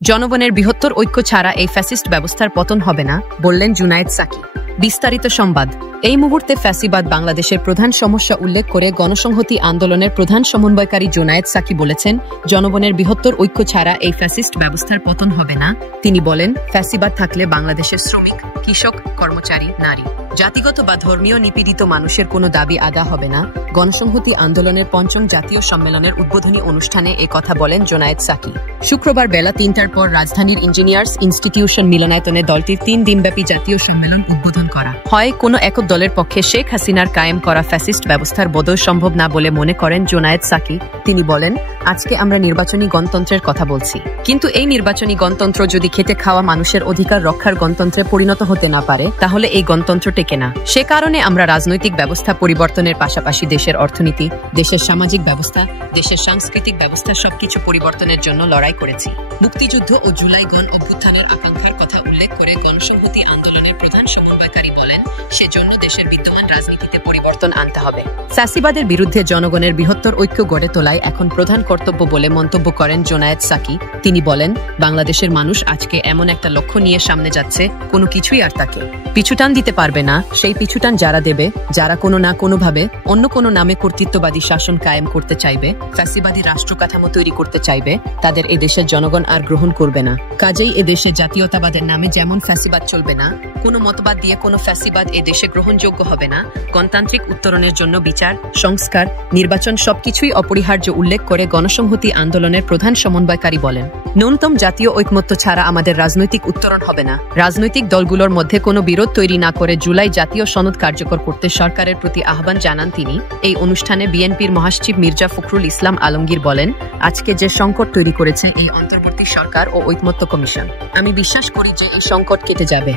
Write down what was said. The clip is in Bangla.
জনগণের বৃহত্তর ঐক্য ছাড়া এই ফ্যাসিস্ট ব্যবস্থার পতন হবে না, বললেন জুনায়েদ সাকি। বিস্তারিত সংবাদ। এই মুহূর্তে ফ্যাসিবাদ বাংলাদেশের প্রধান সমস্যা উল্লেখ করে গণসংহতি আন্দোলনের প্রধান সমন্বয়কারী জুনায়েদ সাকি বলেছেন, জনগণের বৃহত্তর ঐক্য ছাড়া এই ফ্যাসিস্ট ব্যবস্থার পতন হবে না। তিনি বলেন, ফ্যাসিবাদ থাকলে বাংলাদেশের শ্রমিক, কৃষক, কর্মচারী, নারী, জাতিগত বা ধর্মীয় নিপীড়িত মানুষের কোনো দাবি আদা হবে না। গণসংহতি আন্দোলনের পঞ্চম জাতীয় সম্মেলনের উদ্বোধনী অনুষ্ঠানে এ কথা বলেন জুনায়েদ সাকি। শুক্রবার বেলা ৩টার পর রাজধানীর ইঞ্জিনিয়ার্স ইনস্টিটিউশন মিলনায়তনে দলটির ৩ দিনব্যাপী জাতীয় সম্মেলন উদ্বোধন করা হয়। কোনো একক দলের পক্ষে শেখ হাসিনার কায়েম করা ফ্যাসিস্ট ব্যবস্থার বদল সম্ভব না বলে মনে করেন জুনায়েদ সাকি। তিনি বলেন, আজকে আমরা নির্বাচনী গণতন্ত্রের কথা বলছি, কিন্তু এই নির্বাচনী গণতন্ত্র যদি খেটে খাওয়া মানুষের অধিকার রক্ষার গণতন্ত্রে পরিণত হতে না পারে, তাহলে এই গণতন্ত্র টেকে না। সে কারণে আমরা রাজনৈতিক ব্যবস্থা পরিবর্তনের পাশাপাশি দেশের অর্থনীতি, দেশের সামাজিক ব্যবস্থা, দেশের সাংস্কৃতিক ব্যবস্থা সবকিছু পরিবর্তনের জন্য লড়াই করেছি। মুক্তিযুদ্ধ ও জুলাই গণ অভ্যুত্থানের আকাঙ্ক্ষার কথা উল্লেখ করে গণসংহতি আন্দোলনের প্রধান সমন্বয়কারী বলেন, সেজন্য দেশের বিদ্যমান রাজনীতিতে পরিবর্তন আনতে হবে। ফ্যাসিবাদের বিরুদ্ধে জনগণের বৃহত্তর ঐক্য গড়ে তোলাই এখন প্রধান কর্তব্য বলে মন্তব্য করেন জুনায়েদ সাকি। তিনি বলেন, বাংলাদেশের মানুষ আজকে এমন একটা লক্ষ্য নিয়ে সামনে যাচ্ছে, কোনো কিছুই আর তাকে পিছুটান দিতে পারবে না। সেই পিছুটান যারা দেবে, যারা কোনো না কোনোভাবে অন্য কোনো নামে কর্তৃত্ববাদী শাসন কায়েম করতে চাইবে, ফ্যাসিবাদী রাষ্ট্র কাঠামো তৈরি করতে চাইবে, তাদের এ দেশের জনগণ আর গ্রহণ করবে না। কাজেই এ দেশে জাতীয়তাবাদের নামে যেমন ফ্যাসিবাদ চলবে না, কোনো মতবাদ দিয়ে কোনো ফ্যাসিবাদ এ দেশে গ্রহণযোগ্য হবে না। গণতান্ত্রিক উত্তরণের জন্য বিচার, সংস্কার, নির্বাচন সবকিছুই অপরিহার্য উল্লেখ করে গণসংহতি আন্দোলনের প্রধান সমন্বয়কারী বলেন, ন্যূনতম জাতীয় ঐকমত্য ছাড়া আমাদের রাজনৈতিক উত্তরণ হবে না। রাজনৈতিক দলগুলোর মধ্যে কোনো বিরোধ তৈরি না করে জুলাই জাতীয় সনদ কার্যকর করতে সরকারের প্রতি আহ্বান জানান তিনি। এই অনুষ্ঠানে বিএনপির মহাসচিব মির্জা ফখরুল ইসলাম আলমগীর বলেন, আজকে যে সংকট তৈরি করেছে এই অন্তর্বর্তী সরকার ও ঐকমত্য কমিশন, আমি বিশ্বাস করি যে এই সংকট কেটে যাবে।